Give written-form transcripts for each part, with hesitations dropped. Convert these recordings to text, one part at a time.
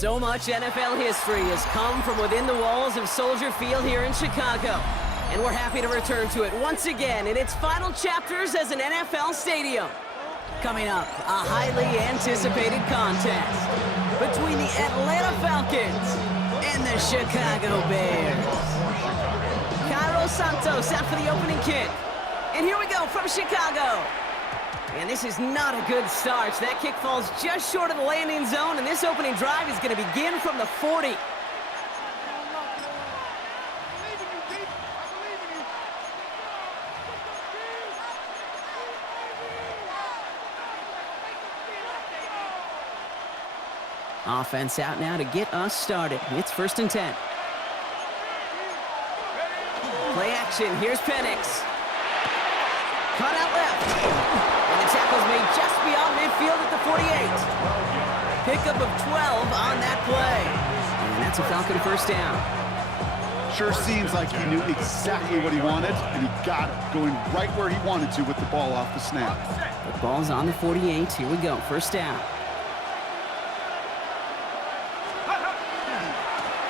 So much NFL history has come from within the walls of Soldier Field here in Chicago. And we're happy to return to it once again in its final chapters as an NFL stadium. Coming up, a highly anticipated contest between the Atlanta Falcons and the Chicago Bears. Cairo Santos out for the opening kick. And here we go from Chicago. And this is not a good start. That kick falls just short of the landing zone, and this opening drive is going to begin from the 40. Offense out now to get us started. It's 1st and 10. Play action. Here's Penix. Cut out left. And the tackle's made just beyond midfield at the 48. Pickup of 12 on that play. And that's a Falcon 1st down. Sure seems like he knew exactly what he wanted, and he got it, going right where he wanted to with the ball off the snap. The ball's on the 48. Here we go. 1st down.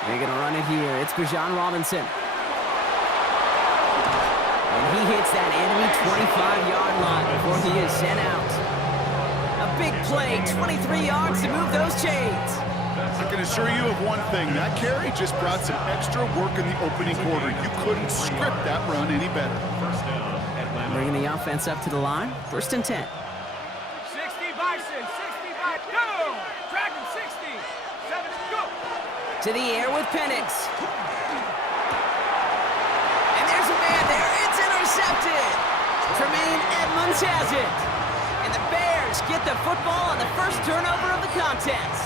They're going to run it here. It's Bijan Robinson. And he hits that enemy 25-yard line before he is sent out. A big play, 23 yards to move those chains. I can assure you of one thing. That carry just brought some extra work in the opening quarter. You couldn't script that run any better. Bringing the offense up to the line. 1st and 10. 60 Bison, 60 by go! Dragon 60, 7 go! To the air with Penix. And there's a man there. It's intercepted. Tremaine Edmonds has it. And the Bears get the football on the first turnover of the contest.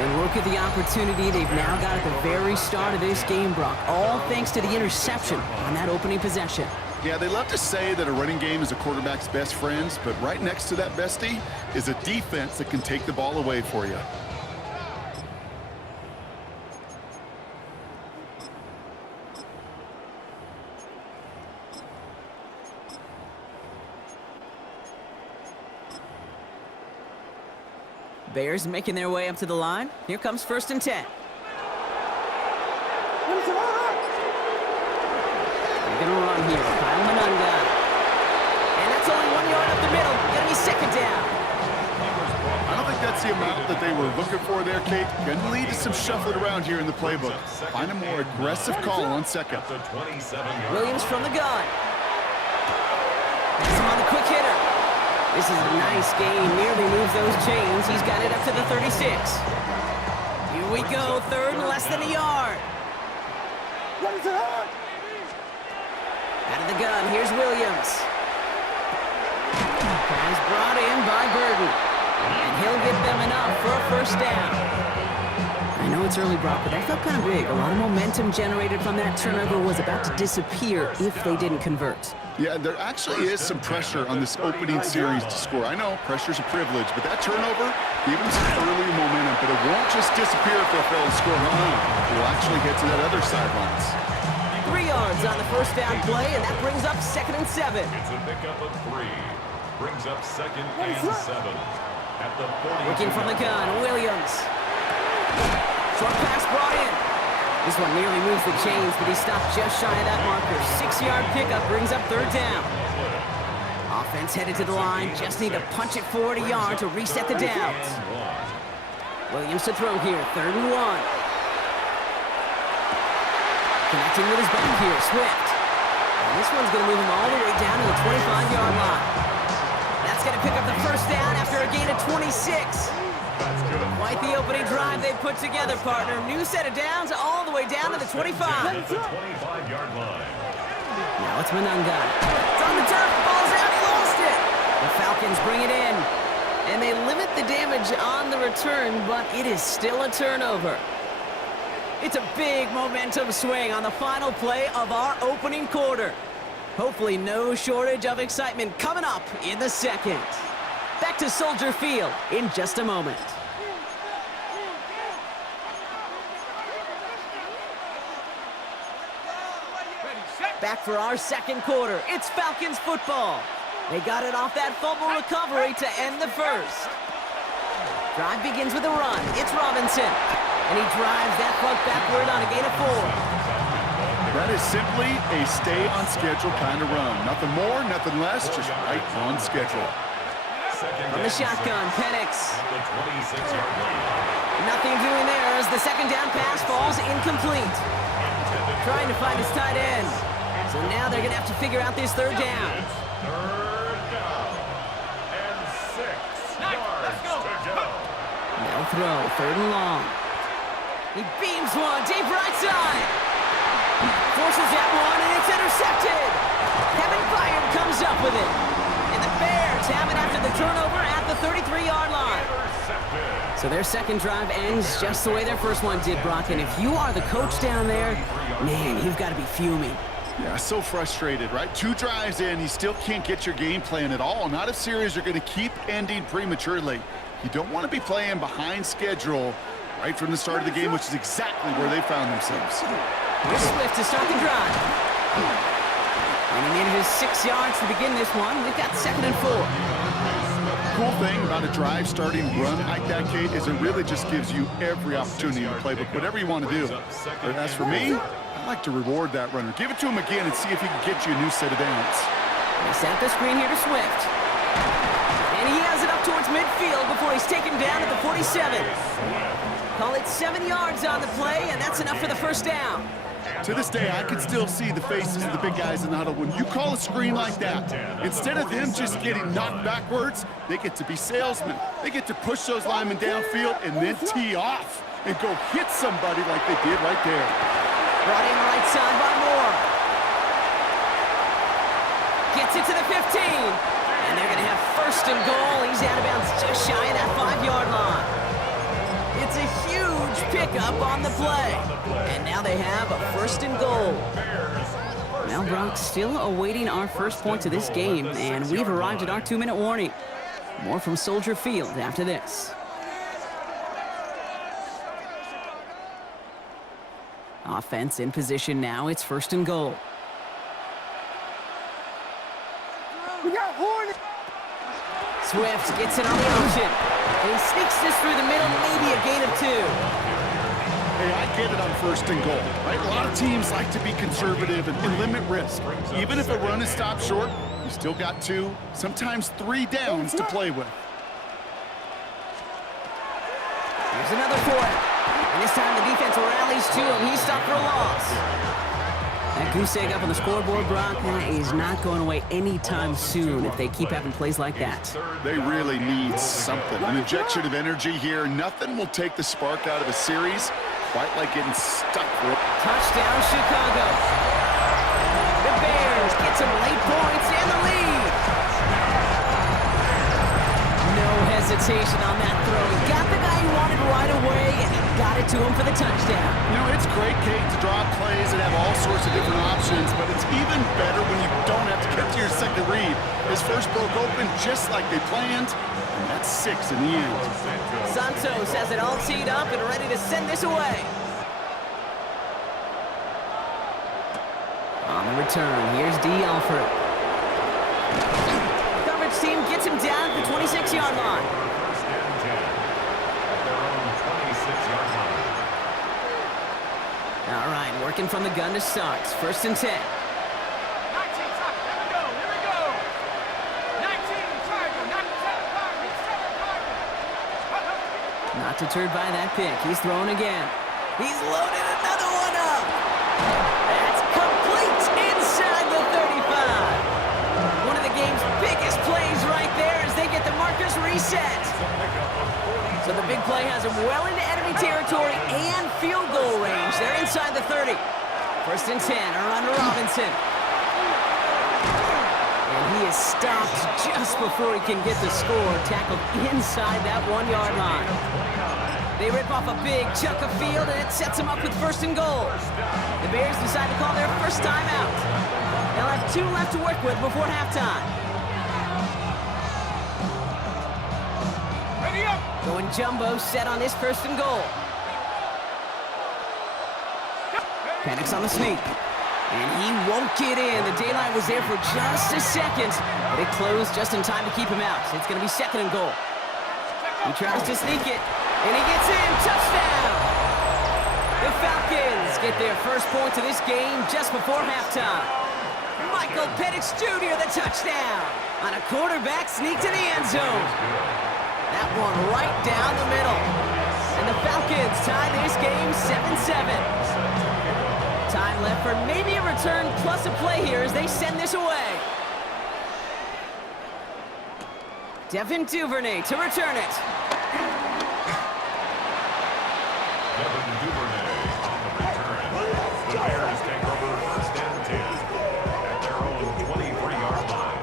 And look at the opportunity they've now got at the very start of this game, Brock. All thanks to the interception on that opening possession. Yeah, they love to say that a running game is a quarterback's best friends, but right next to that bestie is a defense that can take the ball away for you. Bears making their way up to the line. Here comes 1st and 10. They're going to run here. Kyle Manunga. And that's only 1 yard up the middle. Going to be 2nd down. I don't think that's the amount that they were looking for there, Kate. Going to lead to some shuffling around here in the playbook. Find a more aggressive call on 2nd. Williams from the gun. That's him on the quick hitter. This is a nice game. Nearly moves those chains. He's got it up to the 36. Here we go. 3rd and less than a yard. Out of the gun. Here's Williams. Pass brought in by Burden. And he'll get them enough for a 1st down. I know it's early, Brock, but that felt kind of big. A lot of momentum generated from that turnover was about to disappear if they didn't convert. Yeah, there actually is some pressure on this opening series to score. I know pressure's a privilege, but that turnover gave them some early momentum, but it won't just disappear if they fail to score. It will actually get to that other sidelines. 3 yards on the 1st down play, and that brings up 2nd and 7. It's a pickup of 3. Brings up 2nd and 7. At the 40. Looking from the gun, Williams. Short pass brought in. This one nearly moves the chains, but he stopped just shy of that marker. 6-yard pickup brings up 3rd down. Offense headed to the line. Just need to punch it forward a yard to reset the downs. Williams to throw here. 3rd and 1. Connecting with his back here, Swift. And this one's going to move him all the way down to the 25-yard line. That's going to pick up the 1st down after a gain of 26. Quite the opening drive they put together, partner. New set of downs all the way down to the 25. The 25-yard line. Now it's Manunga. It's on the turf. Ball's out. He lost it. The Falcons bring it in. And they limit the damage on the return, but it is still a turnover. It's a big momentum swing on the final play of our opening quarter. Hopefully no shortage of excitement coming up in the 2nd. Back to Soldier Field in just a moment. Back for our 2nd quarter. It's Falcons football. They got it off that fumble recovery to end the 1st. Drive begins with a run. It's Robinson. And he drives that front backward on a gain of 4. That is simply a stay-on-schedule kind of run. Nothing more, nothing less, just right on schedule. From the shotgun, Penix. Nothing doing there as the second down pass falls incomplete. Trying to find his tight end. So now they're going to have to figure out this third down. Third down and 6 yards to go. No throw, third and long. He beams one, deep right side. Forces that one, and it's intercepted. Kevin Byard comes up with it. And the Bears have it after the turnover at the 33-yard line. So their second drive ends just the way their first one did, Brock. And if you are the coach down there, man, you've got to be fuming. Yeah, so frustrated, right? 2 drives in, you still can't get your game plan at all. Not if series are going to keep ending prematurely. You don't want to be playing behind schedule right from the start of the game, which is exactly where they found themselves. Here's Swift to start the drive. And he manages 6 yards to begin this one. We've got 2nd and 4. Cool thing about a drive starting run like that, Kate, is it really just gives you every opportunity in the playbook, whatever you want to do. But as for me, I like to reward that runner. Give it to him again and see if he can get you a new set of downs. They set the screen here to Swift. And he has it up towards midfield before he's taken down at the 47. Call it 7 yards on the play, and that's enough for the first down. To this day, I can still see the faces of the big guys in the huddle. When you call a screen like that, instead of them just getting knocked backwards, they get to be salesmen. They get to push those linemen downfield and then tee off and go hit somebody like they did right there. Brought in right side by Moore. Gets it to the 15. And they're going to have 1st and goal. He's out of bounds just shy of that 5-yard line. It's a huge pickup on the play. And now they have a 1st and goal. Now Brock still awaiting our first points of this game, and we've arrived at our 2-minute warning. More from Soldier Field after this. Offense in position now. It's 1st and goal. We got Hornet. Swift gets it on the option. And he sneaks this through the middle, maybe a gain of 2. Hey, I get it on 1st and goal, right? A lot of teams like to be conservative and limit risk. Even if a run is stopped short, you still got 2, sometimes 3 downs to play with. Here's another for it. And this time the defense rallies to him. He's stopped for a loss. That goose egg up on the scoreboard, Brock, that is not going away anytime soon if they keep having plays like that. They really need something. An injection of energy here. Nothing will take the spark out of a series quite like getting stuck for it. Touchdown, Chicago. The Bears get some late points and the lead. No hesitation on that throw. He got the guy he wanted right away, and he got it to him for the touchdown. You know, it's great, Kate, to draw plays and have all sorts of different options, but it's even better when you don't have to get to your second read. His first broke open just like they planned, and that's 6 in the end. Santos has it all teed up and ready to send this away. On the return, here's D. Alford. Coverage team gets him down at the 26-yard line. First and 10 at their own 26-yard line. All right, working from the gun to start. 1st and 10. 19, top. Here we go. Here we go. 19, triangle. 97, target. Not deterred by that pick. He's throwing again. He's loaded another one up. That's complete inside the 35. One of the game's biggest plays right there as they get the markers reset. So the big play has him well into enemy territory and field goal range. They're inside the 30. 1st and 10, around to Robinson. And he is stopped just before he can get the score, tackled inside that 1-yard line. They rip off a big chunk of field, and it sets them up with 1st and goal. The Bears decide to call their first timeout. They'll have 2 left to work with before halftime. Ready up. Going jumbo set on this 1st and goal. Penix on the sneak. And he won't get in. The daylight was there for just a second, but it closed just in time to keep him out. It's going to be 2nd and goal. Check He tries to sneak it, and he gets in. Touchdown! The Falcons get their first points of this game just before halftime. Michael Penix Jr., the touchdown on a quarterback sneak to the end zone. That one right down the middle. And the Falcons tie this game 7-7. Time left for maybe a return plus a play here as they send this away. Devin Duvernay to return it. Devin Duvernay on the return. The Bears take over first and 10 at their own 23-yard line.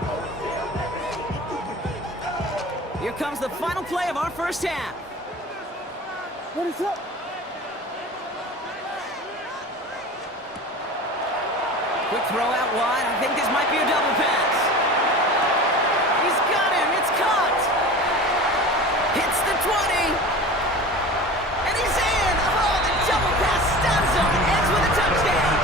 Here comes the final play of our first half. What is up? Quick throw out wide. I think this might be a double pass. He's got him. It's caught. Hits the 20. And he's in. Oh, the double pass stuns him. Ends with a touchdown.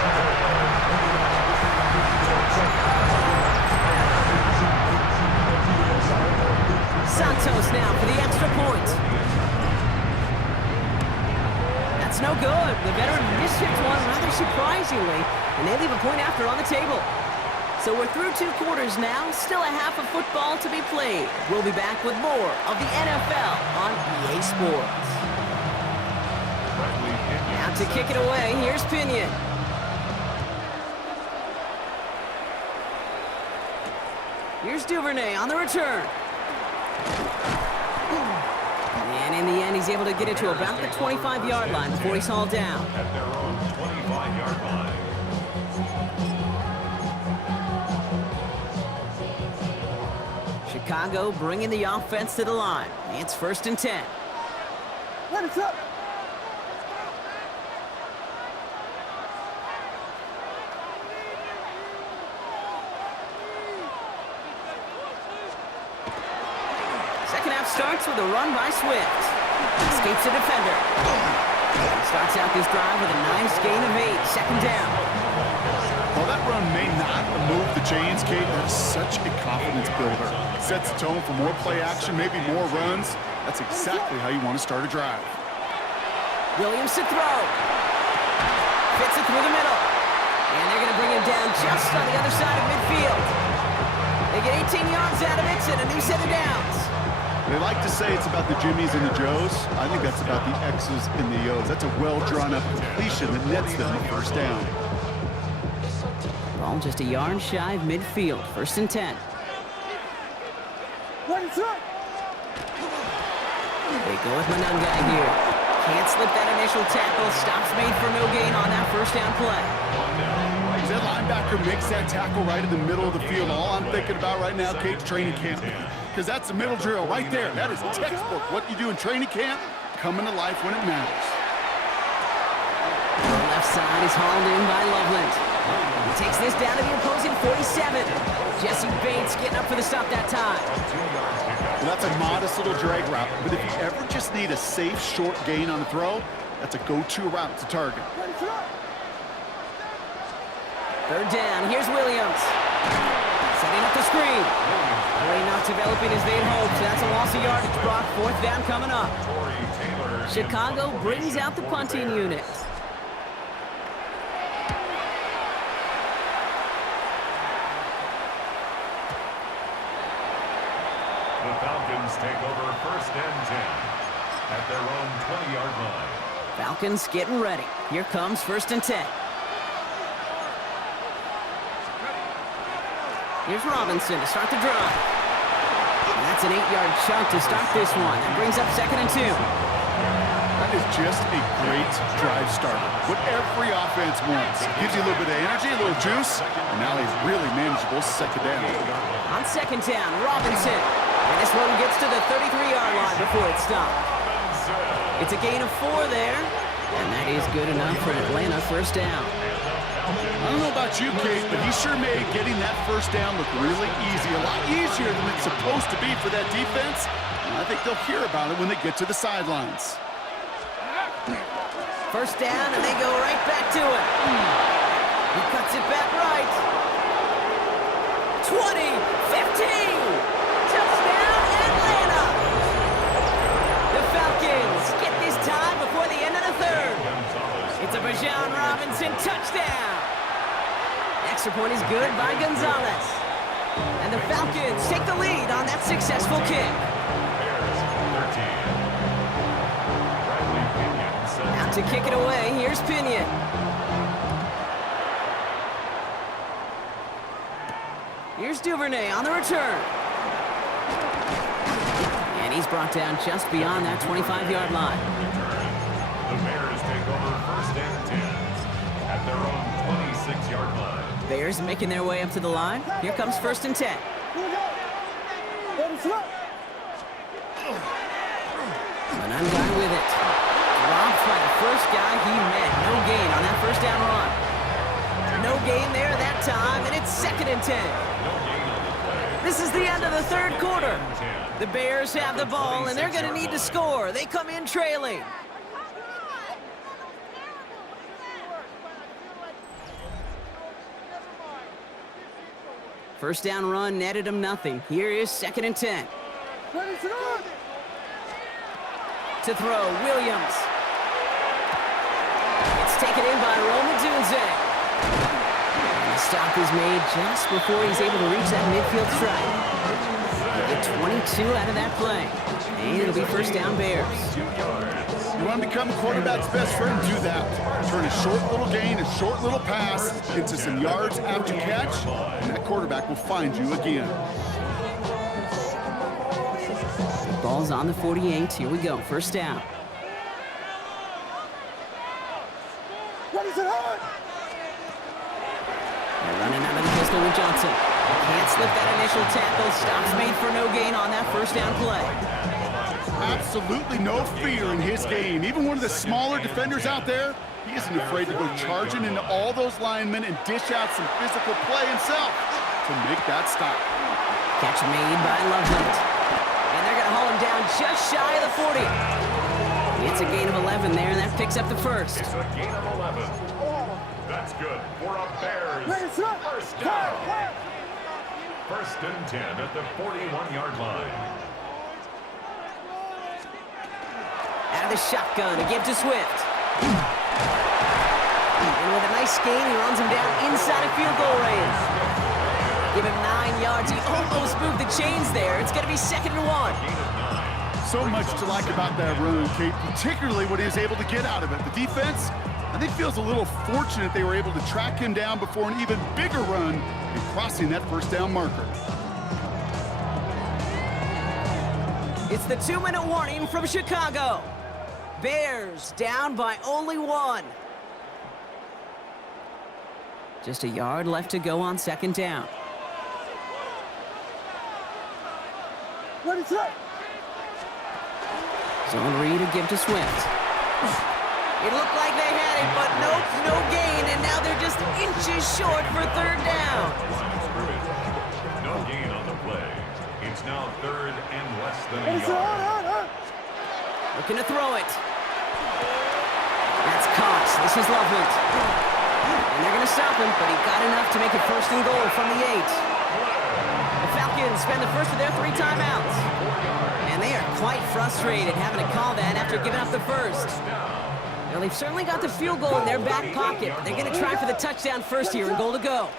Santos now for the extra point. That's no good. The veteran mishits one rather surprisingly, and they leave a point after on the table. So we're through 2 quarters now, still a half of football to be played. We'll be back with more of the NFL on EA Sports. Now to kick it away, here's Pinion. Here's Duvernay on the return. And in the end, he's able to get it to about the 25-yard line before he's hauled down. At their own 25-yard line. Chicago bringing the offense to the line. It's first and 10. What is up? Second half starts with a run by Swift. Escapes a defender. Starts out this drive with a nice gain of 8. Second down. While that run may not move the chains, Kate, that's such a confidence builder. Sets the tone for more play action, maybe more runs. That's exactly how you want to start a drive. Williams to throw. Fits it through the middle. And they're going to bring him down just on the other side of midfield. They get 18 yards out of it and a new set of downs. They like to say it's about the Jimmies and the Joes. I think that's about the X's and the O's. That's a well-drawn-up completion that nets them the first down. Ball just a yard shy of midfield. First and 10. What is up? They go with Manunga here. Can't slip that initial tackle. Stops made for no gain on that first down play. That linebacker makes that tackle right in the middle of the field. All I'm thinking about right now, Kate's training camp. Because that's a middle drill right there. That is textbook. What you do in training camp, coming to life when it matters. The left side is hauled in by Loveland. He takes this down to the opposing 47. Jesse Bates getting up for the stop that time. Well, that's a modest little drag route. But if you ever just need a safe, short gain on the throw, that's a go-to route to target. Third down. Here's Williams. Setting up the screen. Play not developing as they'd hoped. That's a loss of yardage. Brock, fourth down coming up. Chicago brings out the punting unit. The Falcons take over first and 10 at their own 20-yard line. Falcons getting ready. Here comes first and 10. Here's Robinson to start the drive. And that's an 8-yard chunk to start this one. That brings up second and 2. That is just a great drive starter. What every offense wants. Gives you a little bit of energy, a little juice, and now a really manageable second down. On second down, Robinson. And this one gets to the 33-yard line before it's stopped. It's a gain of 4 there. And that is good enough for Atlanta first down. I don't know about you, Kate, but he sure made getting that first down look really easy. A lot easier than it's supposed to be for that defense. And I think they'll hear about it when they get to the sidelines. First down, and they go right back to it. He cuts it back right. 20, 15. Touchdown, Atlanta. Robinson, touchdown! Extra point is good by Gonzalez. And the Falcons take the lead on that successful kick. Out to kick it away, here's Pinion. Here's Duvernay on the return. And he's brought down just beyond that 25-yard line. The Bears take over first and 10 at their own 26-yard line. Bears making their way up to the line. Here comes first and 10. Let it slip. Mananga with it. Dropped by the first guy he met. No gain on that first down run. No gain there that time, and it's second and 10. This is the end of the third quarter. The Bears have the ball, and they're going to need to score. They come in trailing. First down run netted him nothing. Here is second and 10. Let it slip. To throw, Williams. It's taken in by Roma Dunze. The stop is made just before he's able to reach that midfield strike. He'll get 22 out of that play. And it'll be first down Bears. You want to become a quarterback's best friend? Do that. Turn a short little gain, a short little pass into some yards after catch, and that quarterback will find you again. Ball's on the 48. Here we go. First down. Let it slip. They're running out of the pistol with Johnson. Can't slip that initial tackle. Stops made for no gain on that first down play. Absolutely no fear in his game. Even one of the smaller defenders out there, he isn't afraid to go charging into all those linemen and dish out some physical play himself to make that stop. Catch made by Loveland. And they're going to haul him down just shy of the 40. It's a gain of 11 there, and that picks up the first. It's a gain of 11. That's good for a Bears Let it slip. first down. First and 10 at the 41-yard line. Out of the shotgun, a give to Swift. And with a nice gain, he runs him down inside of field goal range. Give him 9 yards. He almost moved the chains there. It's going to be second and 1. So much to like about that run, Kate, particularly what he was able to get out of it. The defense, I think, feels a little fortunate they were able to track him down before an even bigger run and crossing that first down marker. It's the 2-minute warning from Chicago. Bears down by only 1. Just a yard left to go on second down. Let it slip. Zone read, a give to Swift. It looked like they had it, but nope, no gain, and now they're just inches short for third down. No gain on the play. It's now third and less than Let a it slip. yard. Looking to throw it. That's Cox. This is Loveland. And they're going to stop him, but he got enough to make it first and goal from the 8. The Falcons spend the first of their 3 timeouts. And they are quite frustrated having to call that after giving up the first. Now, they've certainly got the field goal in their back pocket, but they're going to try for the touchdown first here and goal to go.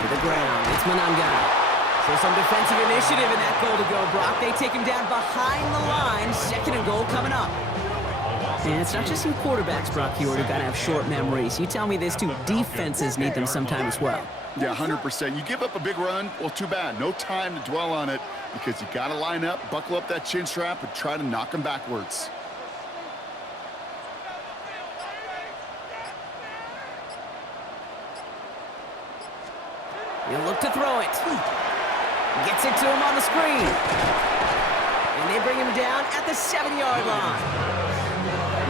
To the ground, it's Mananga. So some defensive initiative in that goal to go, Brock. They take him down behind the line. Second and goal coming up. And it's not just you quarterbacks, Brock, who got to have short memories. You tell me this too, defenses need them sometimes as well. Yeah, 100%. You give up a big run, well, too bad. No time to dwell on it because you got to line up, buckle up that chin strap, and try to knock them backwards. He'll look to throw it. Gets it to him on the screen. And they bring him down at the 7-yard line.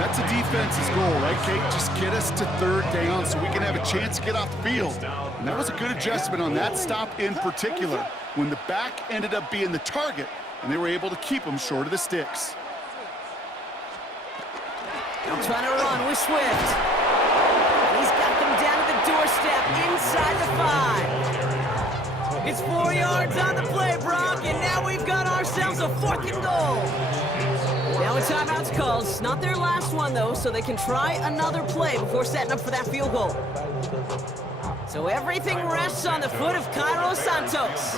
That's a defense's goal, right, Kate? Just get us to third down so we can have a chance to get off the field. And that was a good adjustment on that stop in particular, when the back ended up being the target, and they were able to keep him short of the sticks. Now trying to run with Swift. And he's got them down to the doorstep inside the 5. It's 4 yards on the play, Brock, and now we've got ourselves a 4th and goal. Now a timeout's called. It's not their last one, though, so they can try another play before setting up for that field goal. So everything rests on the foot of Cairo Santos.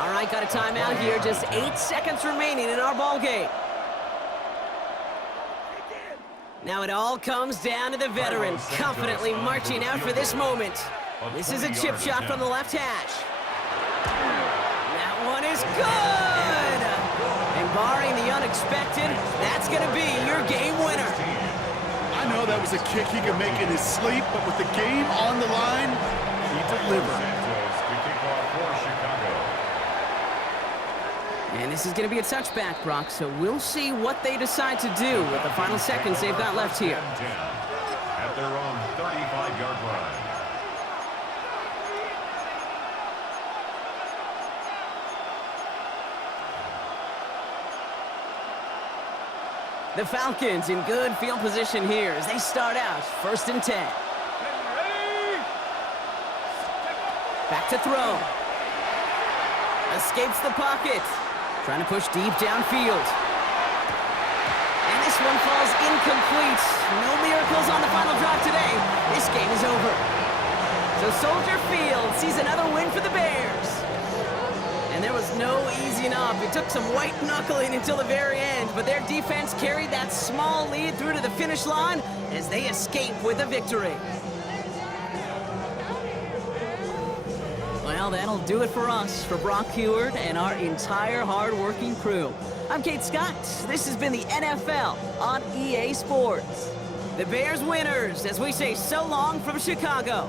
All right, got a timeout here. Just 8 seconds remaining in our ball game. Now it all comes down to the veteran, confidently marching out for this moment. This is a chip shot from the left hash. That one is good! And barring the unexpected, that's going to be your game winner. I know that was a kick he could make in his sleep, but with the game on the line, he delivered. And this is going to be a touchback, Brock, so we'll see what they decide to do with the final seconds they've got left here. At their own 35-yard line. The Falcons in good field position here as they start out 1st and 10. Back to throw. Escapes the pocket. Trying to push deep downfield. And this one falls incomplete. No miracles on the final drive today. This game is over. So Soldier Field sees another win for the Bears. And there was no easing up. It took some white knuckling until the very end, but their defense carried that small lead through to the finish line as they escape with a victory. Well, that'll do it for us, for Brock Heward and our entire hard-working crew. I'm Kate Scott. This has been the NFL on EA Sports. The Bears winners as we say so long from Chicago.